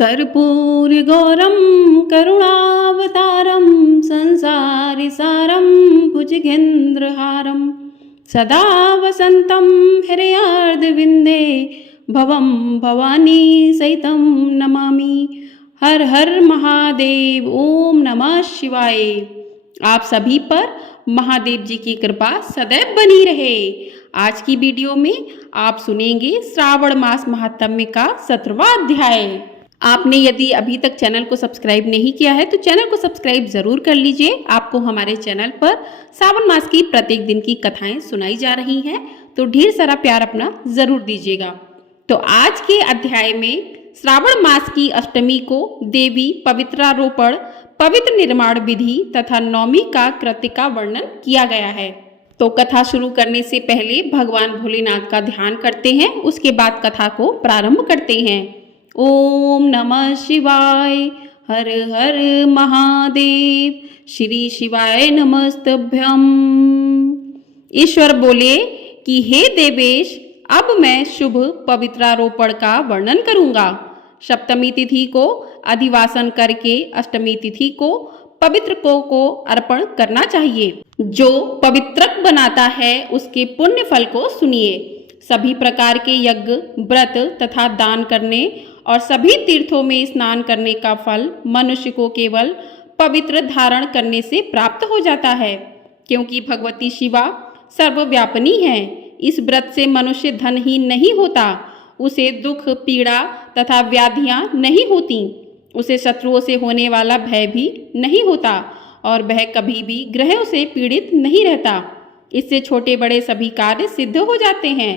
कर्पूरगौरं करुणावतारं संसारिसारं भुजगेन्द्रहारं सदा वसन्तं हृदयार्धविन्दे भवं भवानी सहितं नमामि। हर हर महादेव। ओम नमः शिवाय। आप सभी पर महादेव जी की कृपा सदैव बनी रहे। आज की वीडियो में आप सुनेंगे श्रावण मास महात्म्य का 17वां अध्याय। आपने यदि अभी तक चैनल को सब्सक्राइब नहीं किया है तो चैनल को सब्सक्राइब जरूर कर लीजिए। आपको हमारे चैनल पर श्रावण मास की प्रत्येक दिन की कथाएं सुनाई जा रही हैं, तो ढेर सारा प्यार अपना जरूर दीजिएगा। तो आज के अध्याय में श्रावण मास की अष्टमी को देवी पवित्रारोपण, पवित्र निर्माण विधि तथा नवमी का कृत्य का वर्णन किया गया है। तो कथा शुरू करने से पहले भगवान भोलेनाथ का ध्यान करते हैं, उसके बाद कथा को प्रारंभ करते हैं। ओम नमः शिवाय। हर हर महादेव। श्री शिवाय नमस्तभ्यम। ईश्वर बोले कि हे देवेश, अब मैं शुभ पवित्रारोपण का वर्णन करूंगा। सप्तमी तिथि को अधिवासन करके अष्टमी तिथि को पवित्र को अर्पण करना चाहिए। जो पवित्रक बनाता है उसके पुण्य फल को सुनिए। सभी प्रकार के यज्ञ, व्रत तथा दान करने और सभी तीर्थों में स्नान करने का फल मनुष्य को केवल पवित्र धारण करने से प्राप्त हो जाता है, क्योंकि भगवती शिवा सर्वव्यापिनी है। इस व्रत से मनुष्य धनहीन नहीं होता, उसे दुख, पीड़ा तथा व्याधियां नहीं होती, उसे शत्रुओं से होने वाला भय भी नहीं होता और वह कभी भी ग्रहों से पीड़ित नहीं रहता। इससे छोटे बड़े सभी कार्य सिद्ध हो जाते हैं।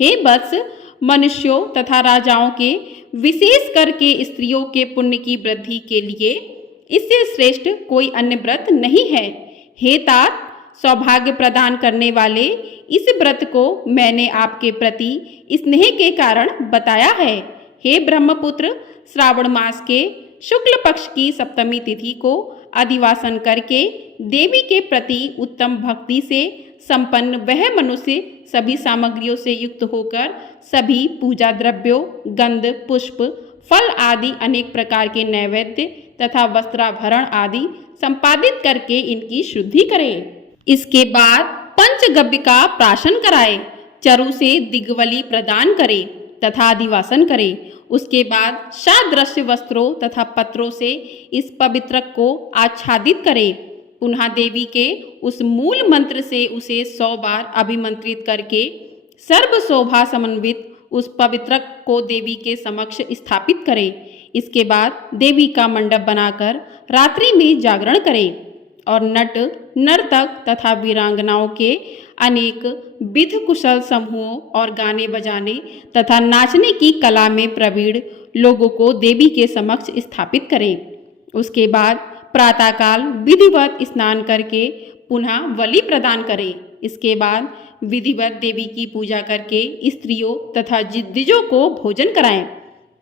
हे वत्स, मनुष्यों तथा राजाओं के, विशेष करके स्त्रियों के पुण्य की वृद्धि के लिए इससे श्रेष्ठ कोई अन्य व्रत नहीं है। हे तात, सौभाग्य प्रदान करने वाले इस व्रत को मैंने आपके प्रति स्नेह के कारण बताया है। हे ब्रह्मपुत्र, श्रावण मास के शुक्ल पक्ष की सप्तमी तिथि को अधिवासन करके देवी के प्रति उत्तम भक्ति से संपन्न वह मनुष्य सभी सामग्रियों से युक्त होकर सभी पूजा द्रव्यों, गंध, पुष्प, फल आदि अनेक प्रकार के नैवेद्य तथा वस्त्राभरण आदि संपादित करके इनकी शुद्धि करे। इसके बाद पंचगव्य का प्राशन कराए, चरु से दिग्वली प्रदान करे तथा अधिवासन करे। उसके बाद सादृश्य वस्त्रों तथा पत्रों से इस पवित्रक को आच्छादित करे। पुनः देवी के उस मूल मंत्र से उसे 100 बार अभिमंत्रित करके सर्व शोभा समन्वित उस पवित्रक को देवी के समक्ष स्थापित करे। इसके बाद देवी का मंडप बनाकर रात्रि में जागरण करे और नट, नर्तक तथा वीरांगनाओं के अनेक विध कुशल समूहों और गाने बजाने तथा नाचने की कला में प्रवीण लोगों को देवी के समक्ष स्थापित करें। उसके बाद प्रातःकाल विधिवत स्नान करके पुनः बलि प्रदान करें। इसके बाद विधिवत देवी की पूजा करके स्त्रियों तथा द्विजों को भोजन कराएं।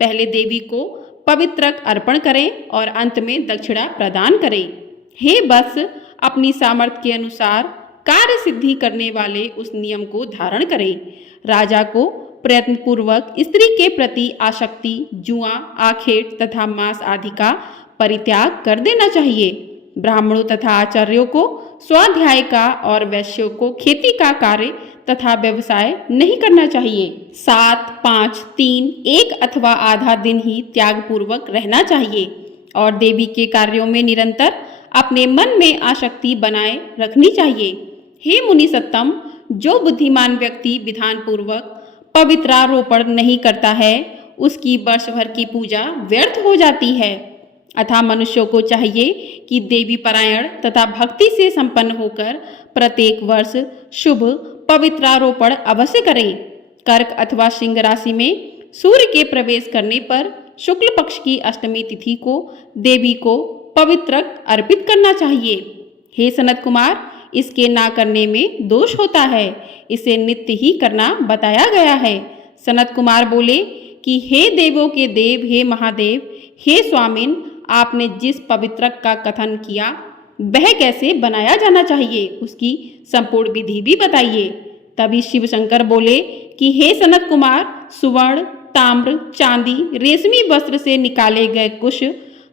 पहले देवी को पवित्रक अर्पण करें और अंत में दक्षिणा प्रदान करें। हे वत्स, अपनी सामर्थ्य के अनुसार कार्य सिद्धि करने वाले उस नियम को धारण करें। राजा को प्रयत्नपूर्वक स्त्री के प्रति आसक्ति, जुआ, आखेट तथा मांस आदि का परित्याग कर देना चाहिए। ब्राह्मणों तथा आचार्यों को स्वाध्याय का और वैश्यों को खेती का कार्य तथा व्यवसाय नहीं करना चाहिए। 7, 5, 3, 1 अथवा आधा दिन ही त्यागपूर्वक रहना चाहिए और देवी के कार्यों में निरंतर अपने मन में आसक्ति बनाए रखनी चाहिए। हे मुनि सत्तम, जो बुद्धिमान व्यक्ति विधान पूर्वक पवित्रारोपण नहीं करता है उसकी वर्ष भर की पूजा व्यर्थ हो जाती है। अतः मनुष्यों को चाहिए कि देवी परायण तथा भक्ति से संपन्न होकर प्रत्येक वर्ष शुभ पवित्रारोपण अवश्य करें। कर्क अथवा सिंह राशि में सूर्य के प्रवेश करने पर शुक्ल पक्ष की अष्टमी तिथि को देवी को पवित्रक अर्पित करना चाहिए। हे सनत कुमार, इसके ना करने में दोष होता है, इसे नित्य ही करना बताया गया है। सनत कुमार बोले कि हे देवों के देव, हे महादेव, हे स्वामिन, आपने जिस पवित्रक का कथन किया वह कैसे बनाया जाना चाहिए, उसकी संपूर्ण विधि भी बताइए। तभी शिव शंकर बोले कि हे सनत कुमार, सुवर्ण, ताम्र, चांदी, रेशमी वस्त्र से निकाले गए कुश,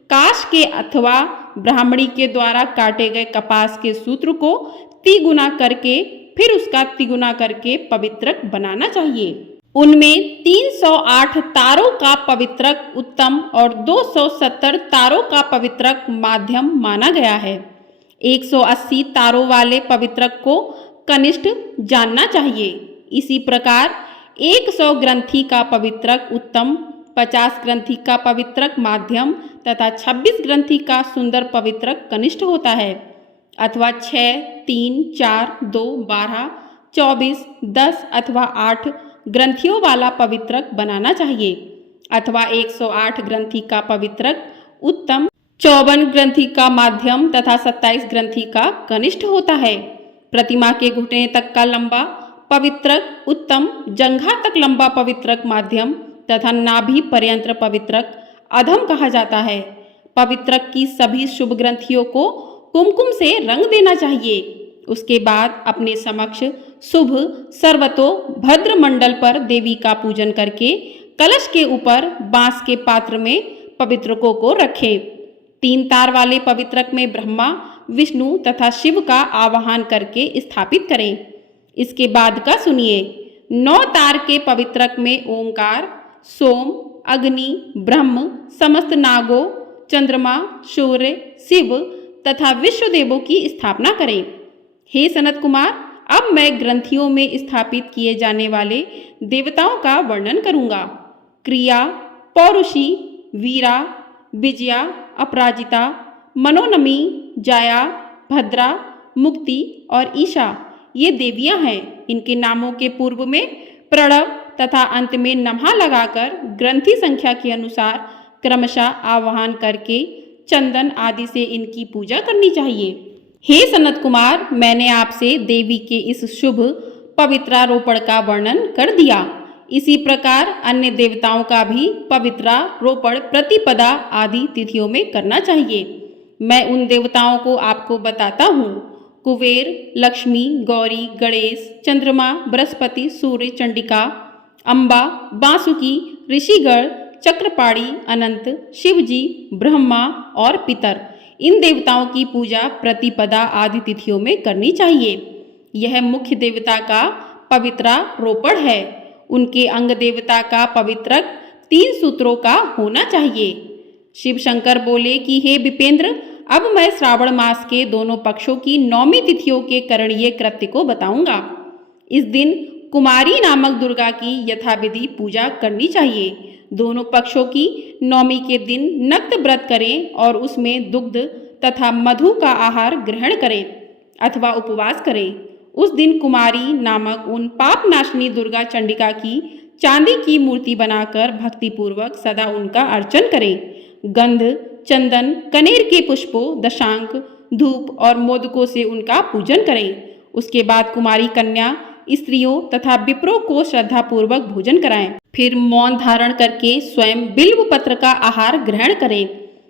काश के अथवा ब्राह्मणी के द्वारा काटे गए कपास के सूत्र को तिगुना करके फिर उसका तिगुना करके पवित्रक बनाना चाहिए। उनमें 308 तारों का पवित्रक उत्तम और 270 तारों का पवित्रक माध्यम माना गया है। 180 तारों वाले पवित्रक को कनिष्ठ जानना चाहिए। इसी प्रकार 100 ग्रंथि का पवित्रक उत्तम, 50 ग्रंथि का पवित्रक माध्यम तथा 26 ग्रंथि का सुंदर पवित्रक कनिष्ठ होता है, अथवा 6, 3, 4, 2, 12, 24, 10 अथवा 8 ग्रंथियों वाला पवित्रक बनाना चाहिए, अथवा 108 ग्रंथि का पवित्रक उत्तम, 54 ग्रंथि का माध्यम तथा 27 ग्रंथि का कनिष्ठ होता है। प्रतिमा के घुटने तक का लंबा पवित्रक उत्तम, जंघा तक लंबा पवित्रक माध्यम तथा नाभि पर्यंत पवित्रक अधम कहा जाता है। पवित्रक की सभी शुभ ग्रंथियों को कुमकुम से रंग देना चाहिए। उसके बाद अपने समक्ष शुभ सर्वतो भद्र मंडल पर देवी का पूजन करके कलश के ऊपर बांस के पात्र में पवित्रकों को रखें। 3 तार वाले पवित्रक में ब्रह्मा, विष्णु तथा शिव का आवाहन करके स्थापित करें। इसके बाद का सुनिए। 9 तार के पवित्रक में ओंकार, सोम, अग्नि, ब्रह्म, समस्त नागों, चंद्रमा, सूर्य, शिव तथा विश्वदेवों की स्थापना करें। हे सनत कुमार, अब मैं ग्रंथियों में स्थापित किए जाने वाले देवताओं का वर्णन करूंगा। क्रिया, पौरुषी, वीरा, विजया, अपराजिता, मनोनमी, जाया, भद्रा, मुक्ति और ईशा ये देवियां हैं। इनके नामों के पूर्व में प्रणव तथा अंत में नमः लगाकर ग्रंथि संख्या के अनुसार क्रमशः आवाहन करके चंदन आदि से इनकी पूजा करनी चाहिए। हे सनत कुमार, मैंने आपसे देवी के इस शुभ पवित्रारोपण का वर्णन कर दिया। इसी प्रकार अन्य देवताओं का भी पवित्रारोपण प्रतिपदा आदि तिथियों में करना चाहिए। मैं उन देवताओं को आपको बताता हूँ। कुबेर, लक्ष्मी, गौरी, गणेश, चंद्रमा, बृहस्पति, सूर्य, चंडिका, अम्बा, बांसुकी, ऋषिगण, चक्रपाणी, अनंत, शिवजी, ब्रह्मा और पितर, इन देवताओं की पूजा प्रतिपदा आदि तिथियों में करनी चाहिए। यह मुख्य देवता का पवित्रारोपण है। उनके अंग देवता का पवित्रक 3 सूत्रों का होना चाहिए। शिव शंकर बोले कि हे विपेंद्र, अब मैं श्रावण मास के दोनों पक्षों की 9वीं तिथियों के करणीय कृत्य को बताऊंगा। इस दिन कुमारी नामक दुर्गा की यथाविधि पूजा करनी चाहिए। दोनों पक्षों की 9वीं के दिन नक्त व्रत करें और उसमें दुग्ध तथा मधु का आहार ग्रहण करें अथवा उपवास करें। उस दिन कुमारी नामक उन पाप नाशनी दुर्गा चंडिका की चांदी की मूर्ति बनाकर भक्तिपूर्वक सदा उनका अर्चन करें। गंध, चंदन, कनेर के पुष्पों, दशांक, धूप और मोदकों से उनका पूजन करें। उसके बाद कुमारी कन्या, स्त्रियों तथा विप्रों को श्रद्धापूर्वक भोजन कराएं। फिर मौन धारण करके स्वयं बिल्व पत्र का आहार ग्रहण करें।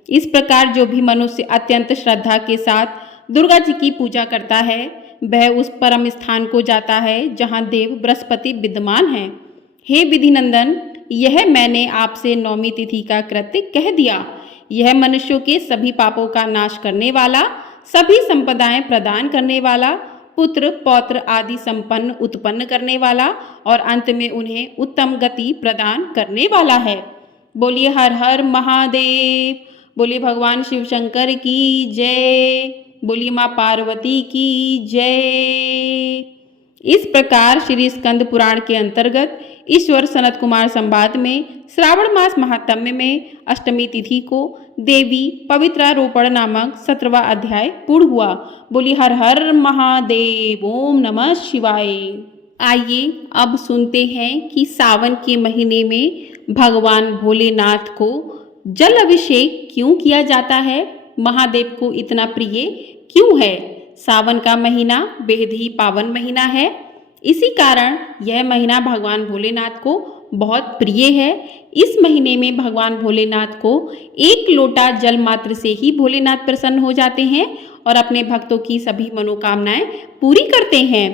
इस प्रकार जो भी मनुष्य अत्यंत श्रद्धा के साथ दुर्गा जी की पूजा करता है वह उस परम स्थान को जाता है जहाँ देव बृहस्पति विद्यमान हैं। हे विधिनंदन, यह मैंने आपसे 9वीं तिथि का कृत्य कह दिया। यह मनुष्यों के सभी पापों का नाश करने वाला, सभी संपदाएं प्रदान करने वाला, पुत्र पौत्र आदि संपन्न उत्पन्न करने वाला और अंत में उन्हें उत्तम गति प्रदान करने वाला है। बोलिए हर हर महादेव, बोलिए भगवान शिव शंकर की जय, बोलिए माँ पार्वती की जय। इस प्रकार श्री स्कंद पुराण के अंतर्गत ईश्वर सनत कुमार संवाद में श्रावण मास महात्म्य में अष्टमी तिथि को देवी पवित्रारोपण नामक 17वां अध्याय पूर्ण हुआ। बोली हर हर महादेव, ओम नमः शिवाय। आइए अब सुनते हैं कि सावन के महीने में भगवान भोलेनाथ को जल अभिषेक क्यों किया जाता है, महादेव को इतना प्रिय क्यों है। सावन का महीना बेहद ही पावन महीना है। इसी कारण यह महीना भगवान भोलेनाथ को बहुत प्रिय है। इस महीने में भगवान भोलेनाथ को 1 लोटा जल मात्र से ही भोलेनाथ प्रसन्न हो जाते हैं और अपने भक्तों की सभी मनोकामनाएं पूरी करते हैं।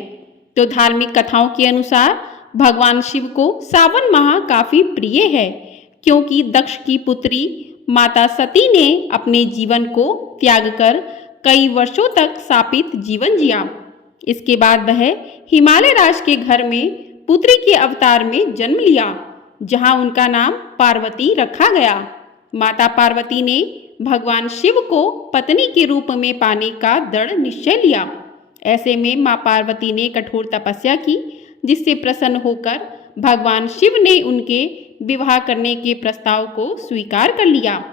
तो धार्मिक कथाओं के अनुसार भगवान शिव को सावन माह काफ़ी प्रिय है, क्योंकि दक्ष की पुत्री माता सती ने अपने जीवन को त्याग कर कई वर्षों तक शापित जीवन जिया। इसके बाद वह हिमालय राज के घर में पुत्री के अवतार में जन्म लिया, जहां उनका नाम पार्वती रखा गया। माता पार्वती ने भगवान शिव को पत्नी के रूप में पाने का दृढ़ निश्चय लिया। ऐसे में माँ पार्वती ने कठोर तपस्या की, जिससे प्रसन्न होकर भगवान शिव ने उनके विवाह करने के प्रस्ताव को स्वीकार कर लिया।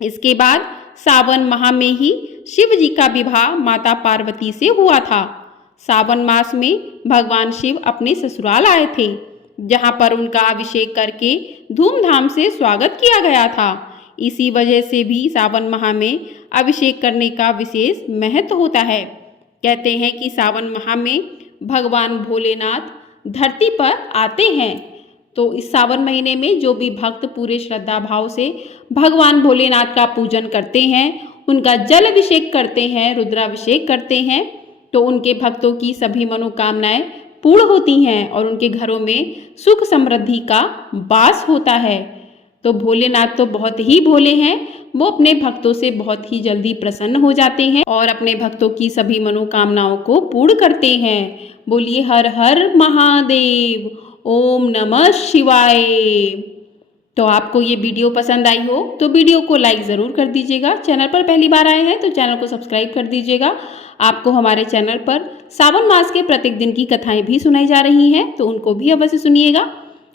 इसके बाद सावन माह में ही शिव जी का विवाह माता पार्वती से हुआ था। सावन मास में भगवान शिव अपने ससुराल आए थे, जहां पर उनका अभिषेक करके धूमधाम से स्वागत किया गया था। इसी वजह से भी सावन माह में अभिषेक करने का विशेष महत्व होता है। कहते हैं कि सावन माह में भगवान भोलेनाथ धरती पर आते हैं, तो इस सावन महीने में जो भी भक्त पूरे श्रद्धा भाव से भगवान भोलेनाथ का पूजन करते हैं, उनका जल अभिषेक करते हैं, रुद्राभिषेक करते हैं, तो उनके भक्तों की सभी मनोकामनाएं पूर्ण होती हैं और उनके घरों में सुख समृद्धि का वास होता है। तो भोलेनाथ तो बहुत ही भोले हैं, वो अपने भक्तों से बहुत ही जल्दी प्रसन्न हो जाते हैं और अपने भक्तों की सभी मनोकामनाओं को पूर्ण करते हैं। बोलिए हर हर महादेव, ओम नमः शिवाय। तो आपको ये वीडियो पसंद आई हो तो वीडियो को लाइक ज़रूर कर दीजिएगा। चैनल पर पहली बार आए हैं तो चैनल को सब्सक्राइब कर दीजिएगा। आपको हमारे चैनल पर सावन मास के प्रत्येक दिन की कथाएं भी सुनाई जा रही हैं, तो उनको भी अवश्य सुनिएगा।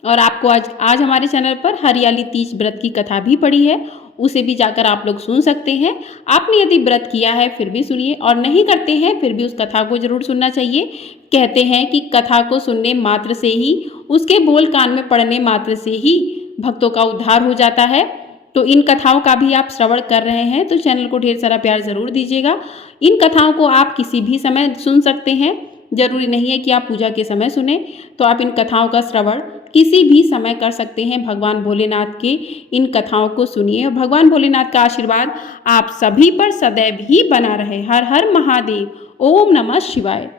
और आपको आज हमारे चैनल पर हरियाली तीज व्रत की कथा भी पड़ी है, उसे भी जाकर आप लोग सुन सकते हैं। आपने यदि व्रत किया है फिर भी सुनिए, और नहीं करते हैं फिर भी उस कथा को जरूर सुनना चाहिए। कहते हैं कि कथा को सुनने मात्र से ही, उसके बोल कान में पड़ने मात्र से ही भक्तों का उद्धार हो जाता है। तो इन कथाओं का भी आप श्रवण कर रहे हैं तो चैनल को ढेर सारा प्यार ज़रूर दीजिएगा। इन कथाओं को आप किसी भी समय सुन सकते हैं, जरूरी नहीं है कि आप पूजा के समय सुने। तो आप इन कथाओं का श्रवण किसी भी समय कर सकते हैं। भगवान भोलेनाथ के इन कथाओं को सुनिए और भगवान भोलेनाथ का आशीर्वाद आप सभी पर सदैव ही बना रहे। हर हर महादेव, ओम नमः शिवाय।